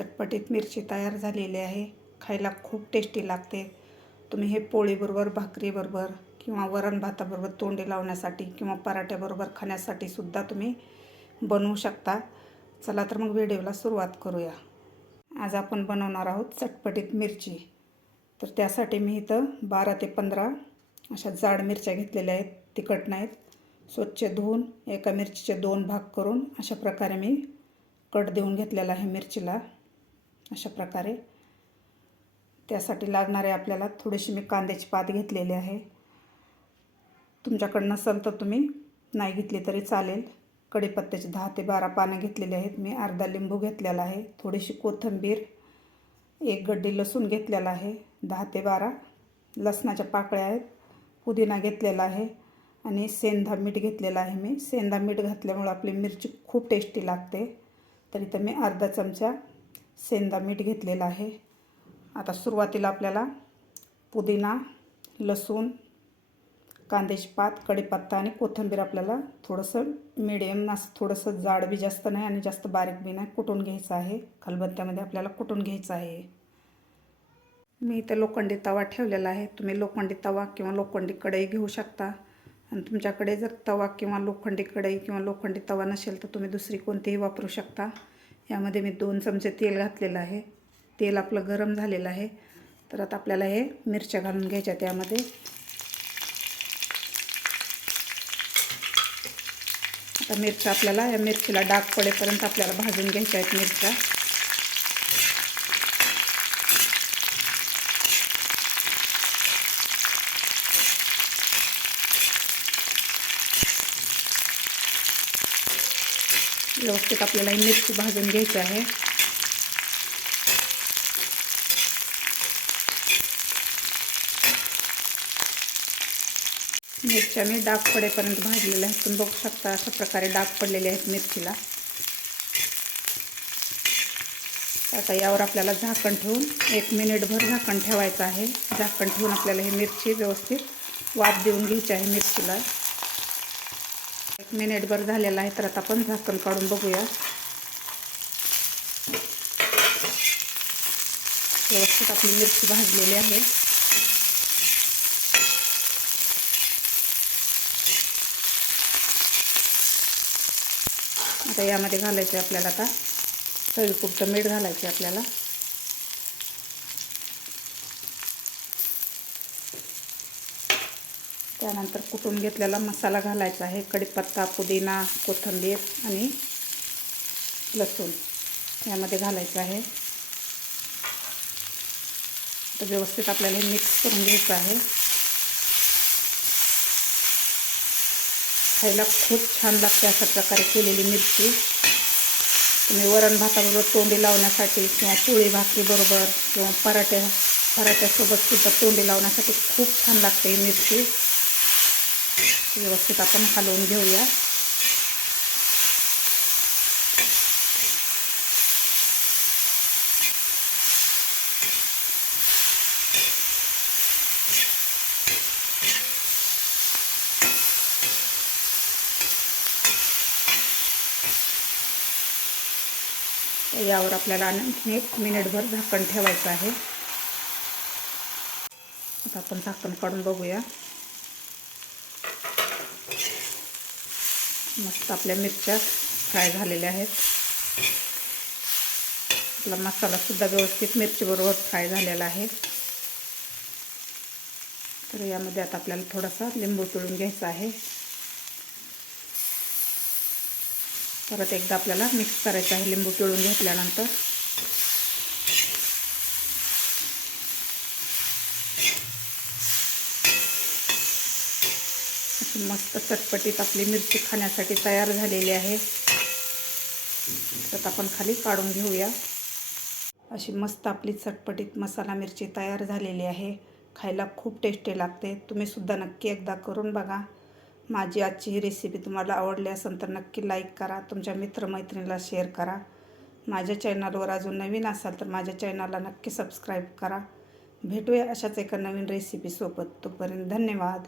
चटपटीत मिरची तयार झालेली आहे। खायला खूप टेस्टी लागते। तुम्ही हे पोळीबरोबर, भाकरीबरोबर किंवा वरण भाताबरोबर तोंडी लावण्यासाठी किंवा पराठ्याबरोबर खाण्यासाठी सुद्धा तुम्ही बनवू शकता। चला तर मग व्हिडिओला सुरुवात करूया। आज आपण बनवणार आहोत चटपटीत मिरची। तर त्यासाठी मी इथं 12 ते 15 अशा जाड मिरच्या घेतलेल्या आहेत, तिखट नाहीत। स्वच्छ धुवून एका मिरचीचे 2 भाग करून अशा प्रकारे मी कट देऊन घेतलेला आहे मिरचीला। अशा प्रकारे त्यासाठी लागणारे आपल्याला थोडीशी मी कांद्याची पात घेतलेली आहे। तुमच्याकडे नसेल तर तुम्ही नाही घेतली तरी चालेल। कढीपत्त्याचे 10 ते 12 पानं घेतलेले आहेत मी। अर्धा लिंबू घेतलेला आहे, थोडीशी कोथिंबीर, एक गड्डी लसूण घेतलेला आहे, 10 ते 12 लसणाच्या पाकळ्या आहेत, पुदिना घेतलेला आहे आणि सेंधा मीठ घेतलेला आहे मी। सेंधा मीठ घातल्यामुळे आपली मिरची खूप टेस्टी लागते। तर इथं मी अर्धा चमचा सेंधा मीठ घेतलेला आहे। आता सुरुवातीला आपल्याला पुदिना, लसूण, कांद्याची पात, कढीपत्ता आणि कोथिंबीर आपल्याला थोडंसं मीडियम, असं थोडंसं जाड बी जास्त नाही आणि जास्त बारीक बी नाही, कुटून घ्यायचं आहे। खलबत्त्यामध्ये आपल्याला कुटून घ्यायचं आहे। मी इथं लोखंडी तवा ठेवलेला आहे। तुम्ही लोखंडी तवा किंवा लोखंडी कढई घेऊ शकता। आणि तुमच्याकडे जर तवा किंवा लोखंडी कढई किंवा लोखंडी तवा नसेल तर तुम्ही दुसरी कोणतीही वापरू शकता। यामध्ये मी 2 चमचे तेल घातलेलं आहे। तेल आपलं गरम झालेलं आहे। तर आता आपल्याला हे मिरच्या घालून घ्यायच्या त्यामध्ये। आता मिरच्या आपल्याला या मिरचीला डाग पडेपर्यंत आपल्याला भाजून घ्यायच्या आहेत मिरच्या। व्यवस्थित आपल्याला ही मिरची भाजून घ्यायची आहे। मिरच्या मी डाग पडेपर्यंत भाजलेल्या आहेत। तुम्ही बघू शकता अशा प्रकारे डाग पडलेले आहेत मिरचीला। आता यावर आपल्याला झाकण ठेवून 1 मिनिटभर झाकण ठेवायचं आहे। झाकण ठेवून आपल्याला ही मिरची व्यवस्थित वाफ देऊन घ्यायची आहे मिरचीला। 1 मिनिटभर झालेला आहे। तर आता आपण झाकण काढून बघूया। व्यवस्थित आपली मिरची भाजलेली आहे। आता यामध्ये घालायचे आपल्याला, आता चवीपुरतं मीठ घालायचे आपल्याला। त्यानंतर कुटून घेतलेला मसाला घालायचा आहे। कढीपत्ता, पुदिना, कोथिंबीर आणि लसूण यामध्ये घालायचं आहे। तर व्यवस्थित आपल्याला हे मिक्स करून घ्यायचं आहे। खायला खूप छान लागते अशा प्रकारे केलेली मिरची। तुम्ही वरण भाताबरोबर तोंडी लावण्यासाठी किंवा पोळी भाकरी बरोबर किंवा पराठ्यासोबत सुद्धा तोंडी लावण्यासाठी खूप छान लागते ही मिरची। व्यवस्थित आपण हलवून घेऊया। यावर आपल्याला आणखी 1 मिनिटभर झाकण ठेवायचं आहे। आता आपण झाकण काढून बघूया। मस्त आपल्या मिरच्या फ्राय झालेल्या आहेत। आपला मसाला सुद्धा व्यवस्थित मिरची बरोबर फ्राय झालेला आहे। तर यामध्ये आता आपल्याला थोडासा लिंबू पिळून घ्यायचा आहे। परत एकदा आपल्याला मिक्स करायचं आहे लिंबू पिळून घेतल्यानंतर। अशी मस्त चटपटीत आपली मिरची खाण्यासाठी तयार झालेली आहे। तर आपण खाली काढून घेऊया। अशी मस्त आपली चटपटीत मसाला मिरची तयार झालेली आहे। खायला खूप टेस्टी लागते। तुम्ही सुद्धा नक्की एकदा करून बघा। माझी आजची ही रेसिपी तुम्हाला आवडली असेल तर नक्की लाईक करा, तुमच्या मित्रमैत्रिणीला शेअर करा। माझ्या चॅनलवर अजून नवीन असाल तर माझ्या चॅनलला नक्की सबस्क्राईब करा। भेटूया अशाच एका नवीन रेसिपीसोबत। तोपर्यंत धन्यवाद।